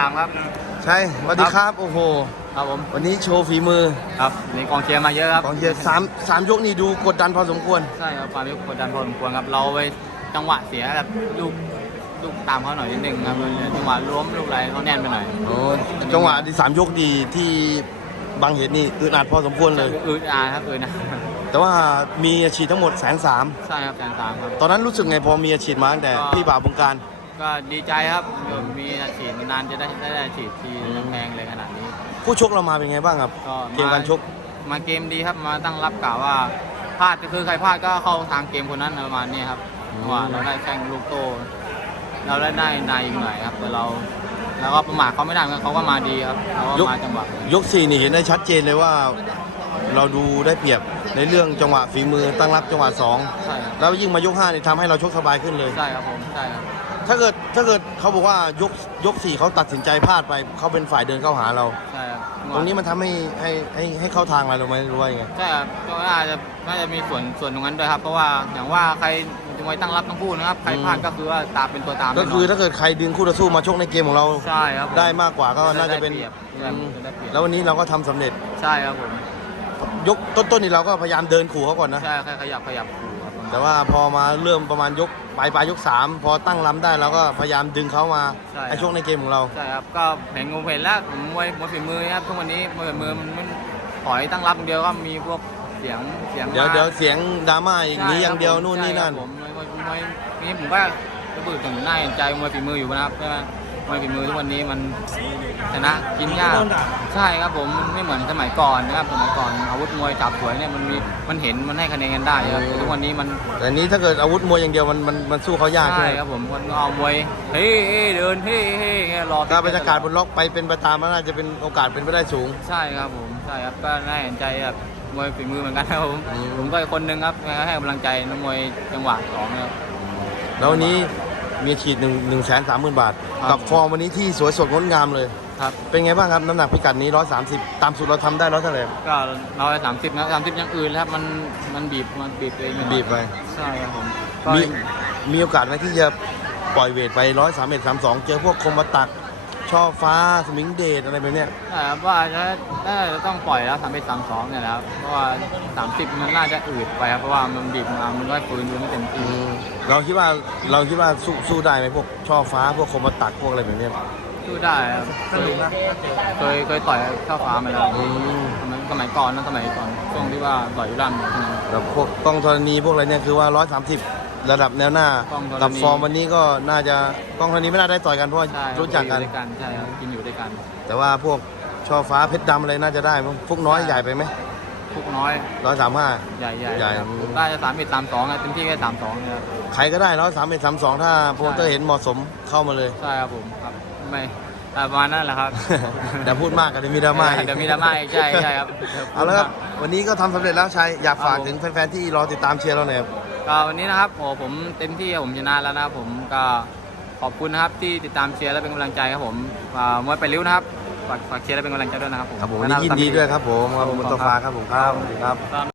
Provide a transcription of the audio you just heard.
ตามครับ ใช่สวัสดีครับโอ้โห ครับผม วันนี้โชว์ฝีมือ ครับมีกองเชียร์มาเยอะครับกองเชียร์สามสามยกนี่ดูกดดันพอสมควร ใช่ครับความกดดันพอสมควรครับ เราไปจังหวะเสียแบบลูกลูกตามเขาหน่อยนิดนึงครับจังหวะล้มลูกอะไรเขาแน่นไปหน่อยโอ้จังหวะที่สามยกดีที่บางเหตุนี่อึดอัดพอสมควรเลยอืดอาครับอืดนะแต่ว่ามีอาชีพทั้งหมดแสนสามใช่ครับแสนสามครับตอนนั้นรู้สึกไงพอมีอาชีพมาตั้งแต่ก็พี่บ่าวบงการ ก็ดีใจครับมีอาชีพนานจะได้ได้อาชีพที่แพงเลยขนาดนี้ ผู้ชกเรามาเป็นไงบ้างครับ ก็เกมการชกมาเกมดีครับมาตั้งรับกล่าวว่าพลาดก็คือใครพลาดก็เข้าทางเกมคนนั้นประมาณนี้ครับเพราะว่าเราได้แข่งลูกโต เราได้ได้นายอีกหน่อยครับแต่เราแล้วก็ประมาทเขาไม่ได้เหมือนกันเขาก็มาดีครับเขาก็ยกมาจังหวะยกสี่นี่เห็นได้ชัดเจนเลยว่า เราดูได้เปรียบในเรื่องจังหวะฝีมือตั้งรับจังหวะสองใช่ครับแล้วยิ่งมายกห้านี่ทำให้เราชกสบายขึ้นเลยใช่ครับผมใช่ครับ ถ้าเกิดถ้าเกิดเขาบอกว่ายกยกสี่เขาตัดสินใจพลาดไปเขาเป็นฝ่ายเดินเข้าหาเรา ใช่ครับตรงนี้มันทำให้ให้ให้ให้เข้าทางเราไหมหรือว่ายังไงใช่ครับก็น่าจะน่าจะมีส่วนส่วนตรงนั้นด้วยครับ เพราะว่าอย่างว่าใครจะมวยตั้งรับทั้งคู่นะครับ ใครพลาดก็คือว่าตามเป็นตัวตามก็คือแน่นนถ้าเกิดใครดึงคู่ต่อสู้มาชกในเกมของเรา ใช่ครับผมได้มากกว่าก็น่าจะเป็น ได้ปรียบอืมได้เปรียบแล้ววันนี้เราก็ทำสำเร็จ ใช่ครับผมยกต้นๆนี่เราก็พยายามเดินขู่เขาก่อนนะ ใช่แค่ขยับขยับขู่ครับผม แต่ว่าพอมาเริ่มประมาณยกปลายปลายยกสามพอตั้งลำได้เราก็พยายามดึงเขามาให้ชกในเกมของเรา ใช่ครับก็เห็นงูเห็นแล้วผมมวยมวยฝีมือนะครับทุกวันนี้มวยฝีมือมันมันถอยตั้งรับอย่างเดียวก็มีพวกเสียงเสียงเดี๋ยวมาเดี๋ยวเสียงดราม่าอีกใช่นี้อคย่ารับงเดียวผมนู่นนี่นั่นใช่ครับผมมวยมวยมวยนี่ผมก็จะพูดถึงน่าเห็นใจมวยฝีมืออยู่นะครับใช่ไหมม วยฝีมือทุกวันนี้มันชนะกินยากใช่ครับผมมันไม่เหมือนสมัยก่อนนะครับสมัยก่อนอาวุธมวยจับสวยเนี่ยมันมีมันเห็นมันให้คะแนนกันได้ครับทุกวันนี้มันแต่นี้ถ้าเกิดอาวุธมวยอย่างเดียวมันมันมันสู้เขายากใช่ใช่ไหมครับผมคนเอามวยเฮ้ยเฮ้ยเดินเฮ้ยเฮ้ยเงี้ยรอถ้าบรรยากาศบนล็อกไปเป็นประตามมันน่าจะเป็นโอกาสเป็นไปได้สูง ใช่ครับผมใช่ครับก็น่าเห็นใจแบบมวยฝีมือเหมือนกันครับผมอืมผมก็อีกคนนึงครับให้กำลังใจนักมวยจังหวะสองนะครับ แล้ววันนี้ มีฉีดหนึ่งหนึ่งแสนสามหมื่นบาท ครับ กับฟอร์มวันนี้ที่สวยสดงดงามเลย ครับเป็นไงบ้างครับ น้ำหนักพิกัดนี้ร้อยสามสิบตามสุดเราทำได้ร้อยเท่าไหร่ก็ร้อยสามสิบนะสามสิบยังอื่นแล้วครับมันมันบีบมันบีบตัวเองอยู่บีบไปใช่ครับผมก็มีมีโอกาสไหมที่จะปล่อยเวทไปร้อยสามเอ็ดสามสองเจอพวกคมมาตัก ช่อฟ้าสมิงเดชอะไรแบบเนี้ยใช่ครับว่าจะน่าจะต้องปล่อยแล้วสามเอ็ดสามสองเนี่ยแหละครับเพราะว่าสามสิบมันน่าจะอืดไปครับเพราะว่ามันบีบมามันก็ฝืนอยู่ไม่เต็มอืที่มเราคิดว่าเราคิดว่าสู้สู้ได้ไหมพวกช่อฟ้าพวกคมมาตักพวกอะไรแบบเนี้ยสู้ได้ครับเคยเคยเคยต่อยเข้าฟ้ามาแล้วอืมสมัยสมัยก่อนนะสมัยก่อนช่วงที่ว่าต่อยยุรันแล้วพวกกล้องธรณีพวกอะไรเนี่ยคือว่าร้อยสามสิบ ระดับแนวหน้ากล้องธรณีกับฟอร์มวันนี้ก็น่าจะกล้องธรณีไม่น่าได้ต่อยกันเพราะว่าใช่คบรู้จักกันอยู่ด้วยกันใช่ครับกินอยู่ด้วยกัน แต่ว่าพวกช่อฟ้าเพชรดำอะไรน่าจะได้มั้งพวกน้อยใช่ใหญ่ไปไหมทุกน้อยร้อยสามห้าใหญ่ใหญ่ใหญ่ครับอืมได้จะสามเอ็ดสามสองเต็มที่แค่สามสองเนี่ยครับใครก็ได้ร้อยสามเอ็ดสามสองถ้าโปรโมเตอร์เห็นเหมาะสมเข้ามาเลยใช่ครับผมครับไม่แต่ประมาณนั้นแหละครับแต่พูดมากกันเดี๋ยวมีดราม่าอีกเดี๋ยวมีดราม่าอีกใช่ใช่ครับเอาละครับวันนี้ก็ทำสำเร็จแล้วชัยอยากฝากครับผมถึงแฟนๆที่รอติดตามเชียร์เราหน่อยครับ ก็วันนี้นะครับโอ้ผมเต็มที่ผมชนะแล้วนะครับผมก็ขอบคุณนะครับที่ติดตามเชียร์และเป็นกำลังใจครับผมอ่ามวยไปริ้วนะครับฝากฝากเชียร์และเป็นกำลังใจด้วยนะครับผมครับผมวันนี้ยินดีด้วยครับผมครับผมมุตตาฟ้าครับผมครับสวัสดีครับครับ